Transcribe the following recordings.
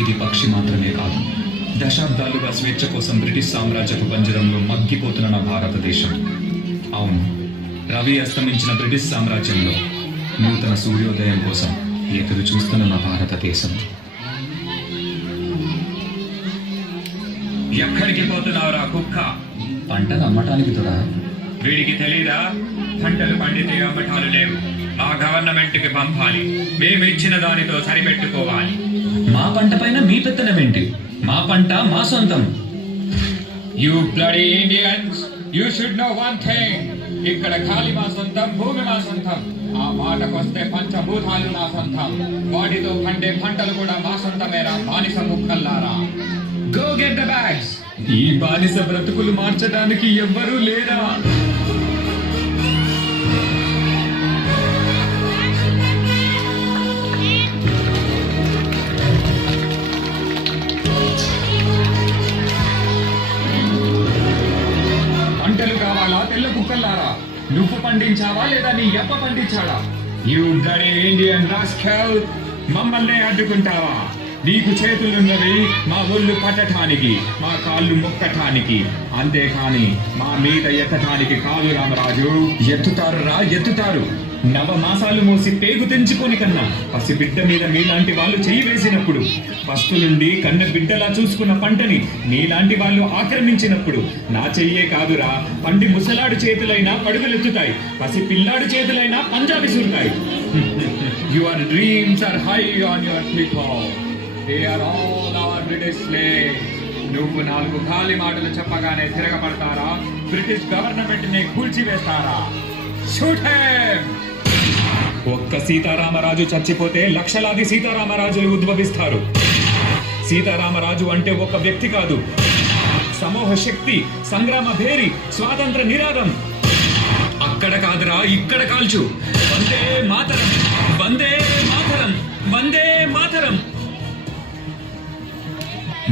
ఇది పక్షి మాత్రమే కాదు, దశాబ్దాలుగా స్వేచ్ఛ కోసం బ్రిటిష్ సామ్రాజ్యపు పంజరంలో మగ్గిపోతున్న నా భారతదేశం. అవును, రవి అస్తమించిన బ్రిటిష్ సామ్రాజ్యంలో నూతన సూర్యోదయం కోసం ఎదురు చూస్తున్న నా భారతదేశం. ఎక్కడికి పోతున్నావురా కుక్క? పంటలు అమ్మటానికి దొరా. వీడికి తెలీదా? పంటలు పండితే అమ్మటాలు లేవు, మా గవర్నమెంట్కి పంపాలి, మేము ఇచ్చిన దానితో సరిపెట్టుకోవాలి. మా పంట పైన మీ పెత్తనమేంటి? మా పంట మా సొంతం. You bloody Indians, you should know one thing. ఇక్కడ గాలి మా సొంతం, భూమి మా సొంతం. ఆ మాటకొస్తే పంచభూతాలు మా సొంతం. వాటితో పండే పంటలు కూడా మా సొంతమేరా బానిస ముక్కల్లారా. Go get the bags. ఈ బానిస బ్రతుకులు మార్చడానికి ఎవ్వరూ లేరా? పంటలు కావాలా తెల్ల కుక్కల్లారా? నువ్వు పండించావా లేదా నీ ఎప్ప పండించాడా? యూ బ్లడీ ఇండియన్ రాస్కెల్, మమ్మల్ని అడ్డుకుంటావా? నీకు చేతులున్నవి మా ఒళ్ళు పట్టటానికి, మా కాళ్ళు మొక్కటానికి, అంతేకాని మా మీద ఎత్తటానికి కాదు రామరాజు. ఎత్తుతారురా, ఎత్తుతారు. నవమాసాలు మోసి పేగు తెంచుకొని కన్నా పసిబిడ్డ మీద మీలాంటి వాళ్ళు చెయ్యి వేసినప్పుడు, ఫస్ట్ నుండి కన్న బిడ్డలా చూసుకున్న పంటని మీలాంటి వాళ్ళు ఆక్రమించినప్పుడు నా చెయ్యే కాదురా, పండి ముసలాడు చేతులైనా పడుగులెత్తుతాయి, పసి పిల్లాడు చేతులైనా పంజా విసురుతాయి. Your dreams are high on your people. They are all our British slaves. నువ్వు నాలుగు ఖాళీ మాటలు చెప్పగానే తిరగబడతారా? బ్రిటిష్ గవర్నమెంట్ ని కూల్చివేస్తారా? Shoot him. ఒక్క సీతారామరాజు చచ్చిపోతే లక్షలాది సీతారామరాజులు ఉద్భవిస్తారు. సీతారామరాజు అంటే ఒక వ్యక్తి కాదు, సమూహ శక్తి, సంగ్రామ భేరి, స్వాతంత్ర నినాదం. అక్కడ కాదురా, ఇక్కడ కాల్చు. వందే మాతరం, వందే మాతరం, వందే మాతరం.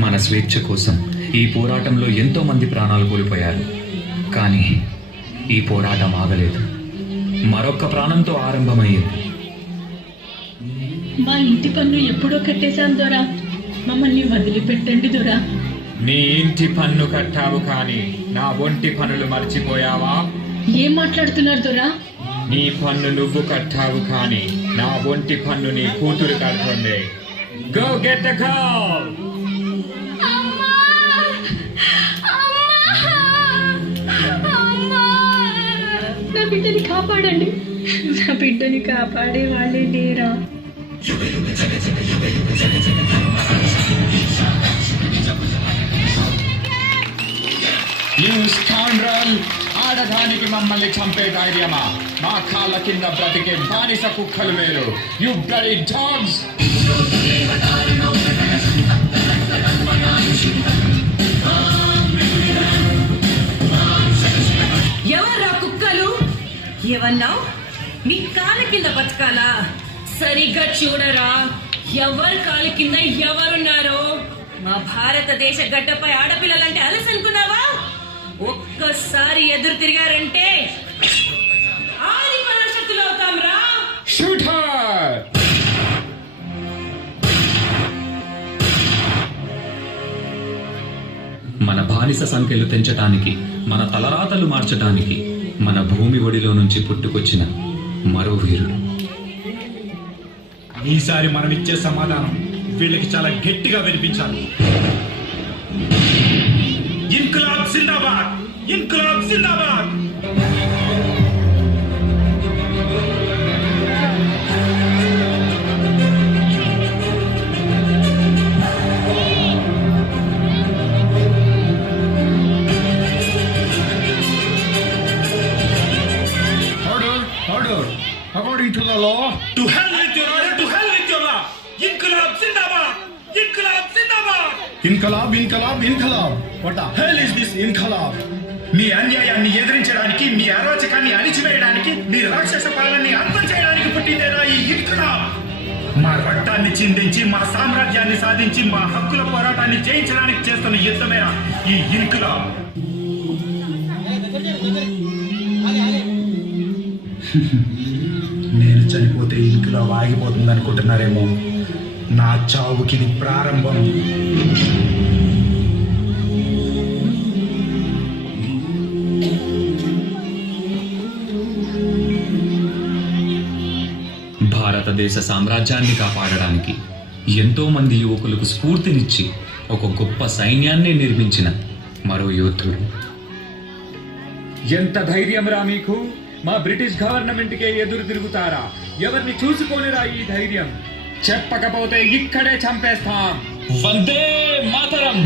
మన స్వేచ్ఛ కోసం ఈ పోరాటంలో ఎంతో మంది ప్రాణాలు కోల్పోయారు. కానీ ఈ పోరాటం ఆగలేదు, మరొక్క ప్రాణంతో ఆరంభమయ్యింది. మా ఇంటి పన్ను ఎప్పుడో కట్టేశాం దొరా, మమ్మల్ని వదిలిపెట్టండి దొరా. నీ ఇంటి పన్ను కట్టావు కానీ నా ఒంటి పన్నులు మర్చిపోయావా? ఏం మాట్లాడుతున్నారు దొరా? నీ పన్ను నువ్వు కట్టావు కానీ నా ఒంటి పన్ను నీ కూతురు కడుతుంది. Go get the girl. నా బిడ్డని కాపాడండి, నా బిడ్డని కాపాడే వాళ్ళే లేరా? యూ స్కౌండ్రల్, ఆడదానికి మమ్మల్ని చంపే ధైర్యమా? మా కాళ్ళ కింద బ్రతికే బానిస కుక్కలు వేరు. You bloody dogs. ఎవర్రా కుక్కలు? ఏమన్నావు? మీ కాళ్ళ కింద బతకాలా? సరిగ్గా చూడరా, ఎవరి కాళ్ళ కింద ఎవరున్నారో. మా భారతదేశ గడ్డపై ఆడపిల్లలంటే అలసి అనుకున్నావా? ఒక్కసారి ఎదురు తిరిగారంటే ఆది పరాశక్తులు అవుతాం రా. Shoot her. మన బానిస సంఖ్యలు తెంచటానికి, మన తలరాతలు మార్చటానికి మన భూమి ఒడిలో నుంచి పుట్టుకొచ్చిన మరో వీరుడు. ఈసారి మనం ఇచ్చే సమాధానం వీళ్ళకి చాలా గట్టిగా వినిపించాలి. ఇన్క్లాబ్ జిందాబాద్, ఇన్క్లాబ్ జిందాబాద్. According to the law, To hell with your order, to hell with your law. Inkılap Zindabad! Inkılap Zindabad! Inkalab, Inkalab, Inkalab. What the hell is this Inkalab? మీ అన్యాయాన్ని ఎదిరించడానికి, మీ అరాచకాన్ని అణిచివేయడానికి, మీ రాక్షస పాలనని అంతం చేయడానికి పుట్టిందేనా ఈ ఇన్కలాబ్? మా రక్తాన్ని చిందించి, మా సామ్రాజ్యాన్ని సాధించి, మా హక్కుల పోరాటాన్ని జయించడానికి చేస్తున్న యుద్ధమేనా ఈ ఇన్కలాబ్? నేను చనిపోతే ఇన్కిలాబ్ ఆగిపోతుంది అనుకుంటున్నారేమో, నా చావుకిది ప్రారంభం. భారతదేశ సామ్రాజ్యాన్ని కాపాడడానికి ఎంతో మంది యువకులకు స్ఫూర్తినిచ్చి ఒక గొప్ప సైన్యాన్ని నిర్మించిన మరో యోధుడు. ఎంత ధైర్యం రా మీకు? మా బ్రిటిష్ గవర్నమెంట్కే ఎదురు తిరుగుతారా? ఎవరిని చూసుకోలేరా ఈ ధైర్యం? చెప్పకపోతే ఇక్కడే చంపేస్తాం. వందే మాతరం.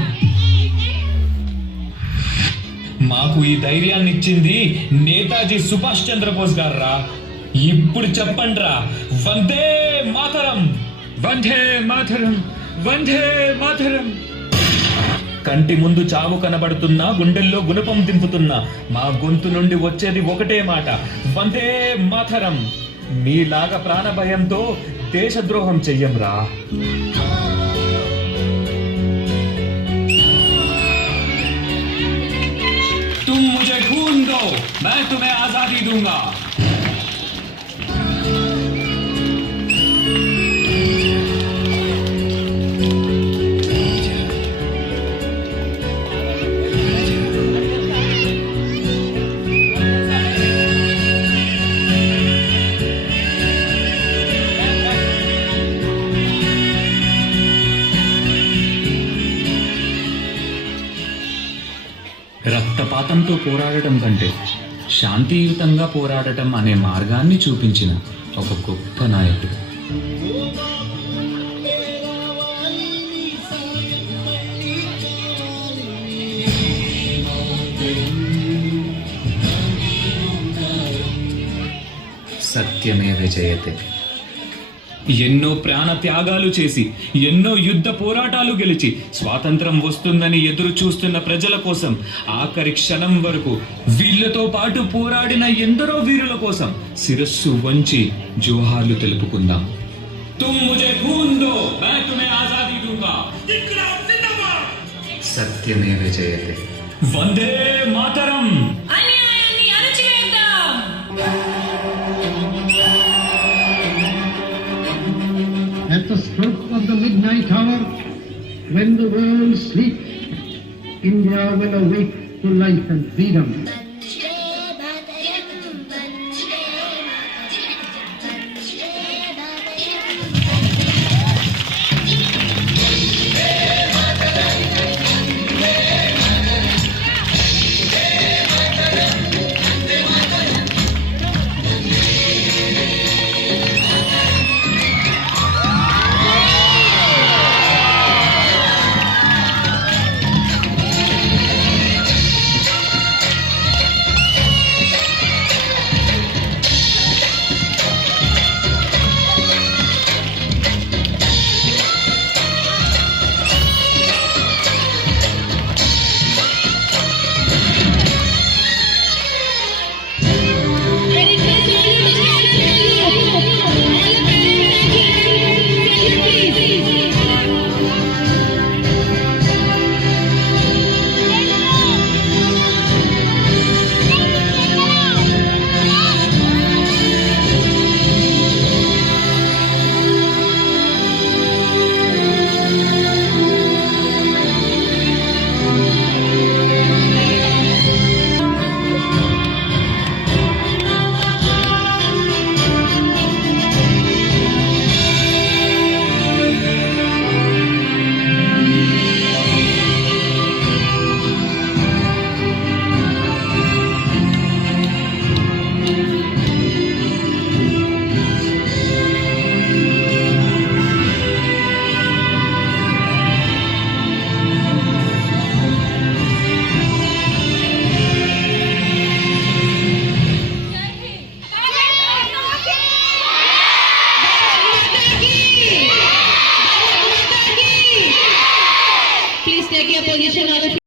మాకు ఈ ధైర్యాన్ని ఇచ్చింది నేతాజీ సుభాష్ చంద్రబోస్ గారా. ఇప్పుడు చెప్పండ్రా, వందే మాతరం. వందే మాతరం, వందే మాతరం. కంటి ముందు చావు కనబడుతున్నా, గుండెల్లో గుణపం దింపుతున్నా మా గొంతు నుండి వచ్చేది ఒకటే మాట, వందే మాతరం. మీలాగా ప్రాణభయంతో దేశద్రోహం చెయ్యంరా. तुम मुझे खून दो, मैं तुम्हें आजादी दूंगा. రక్తపాతంతో పోరాడటం కంటే శాంతియుతంగా పోరాడటం అనే మార్గాన్ని చూపించిన ఒక గొప్ప నాయకుడు. సత్యమేవ జయతే. ఎన్నో ప్రాణ త్యాగాలు చేసి, ఎన్నో యుద్ధ పోరాటాలు గెలిచి స్వాతంత్రం వస్తుందని ఎదురు చూస్తున్న ప్రజల కోసం ఆఖరి క్షణం వరకు వీళ్ళతో పాటు పోరాడిన ఎందరో వీరుల కోసం శిరస్సు వంచి జోహార్లు తెలుపుకుందాం. तुम मुझे खून दो, मैं तुम्हें आजादी दूंगा. సత్యమేవ జయతే. వందే మాతరం. అన్యాయాన్ని అణచివేద్దాం. At the stroke of the midnight hour, when the world sleeps, India will awake to life and freedom.